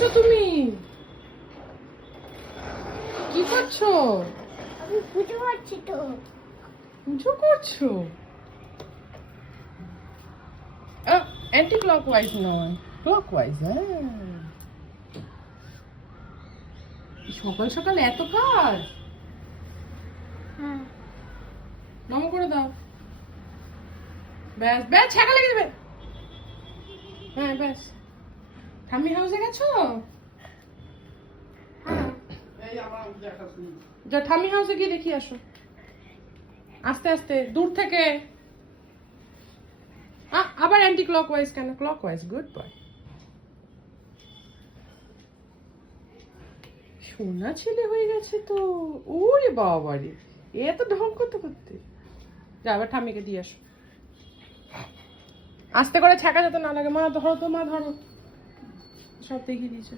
করছো তুমি? কি করছো? আমি পুজো করছি তো। পুজো করছো? অ্যান্টি ক্লকওয়াইজ নয়, ক্লকওয়াইজ। হ্যাঁ, সকাল সকাল এত কাজ। হ্যাঁ নম করে দাও। ব্যাস ব্যাস, ছাকা লেগে যাবে। হ্যাঁ ব্যাস। ঠাম্মি হাউসে গেছো? যা ঠাম্মি হাউসে গিয়ে দেখি আসো। আস্তে আস্তে, দূর থেকে। আবার অ্যান্টি ক্লকওয়াইজ কেন? Clockwise, good boy. সোনা ছেলে হয়ে গেছে তো। ওরে বাবারে, এত ঢং করতে করতে। যা আবার ঠাম্মিকে দিয়ে আসো। আস্তে করে ছাকা যাতে না লাগে। মা ধরো তো, মা ধরো। সব দেখিয়ে দিয়েছে।